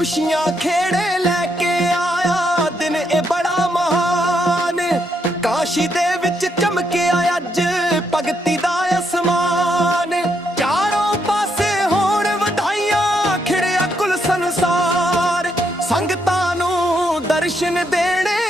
ਖੁਸ਼ੀਆਂ ਖੇੜੇ ਲੈ ਕੇ ਆਇਆ ਦਿਨ ਇਹ ਬੜਾ ਮਹਾਨ। ਕਾਸ਼ੀ ਦੇ ਵਿੱਚ ਚਮਕੇ ਚਮਕਿਆ ਅੱਜ ਭਗਤੀ ਦਾ ਅਸਮਾਨ। ਚਾਰੋਂ ਪਾਸੇ ਹੋਣ ਵਧਾਈਆਂ, ਖਿੜਿਆ ਕੁਲ ਸੰਸਾਰ। ਸੰਗਤਾਂ ਨੂੰ ਦਰਸ਼ਨ ਦੇਣੇ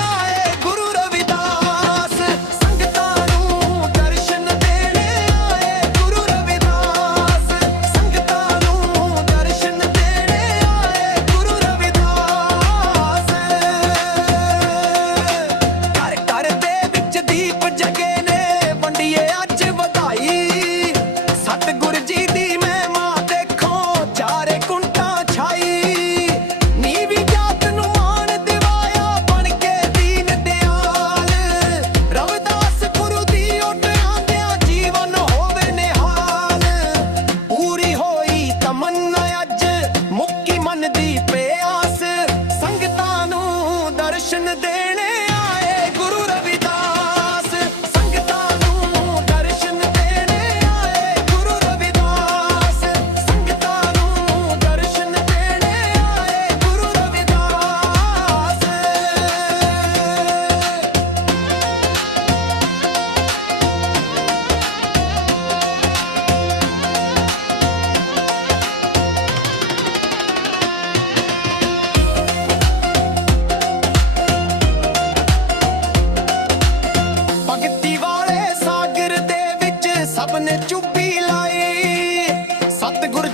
ਹੋਇਆ ਸਤਿਗੁਰ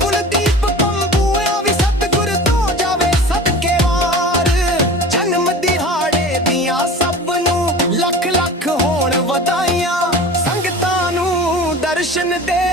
ਕੁਲਦੀਪ ਪੰਬੂਆ ਵੀ ਸਤਿਗੁਰ ਤੋਂ ਜਾਵੇ ਸਦਕੇ ਵਾਰ। ਜਨਮ ਦਿਹਾੜੇ ਦੀਆਂ ਸਭ ਨੂੰ ਲੱਖ ਲੱਖ ਹੋਣ ਵਧਾਈਆਂ। ਸੰਗਤਾਂ ਨੂੰ ਦਰਸ਼ਨ ਦੇ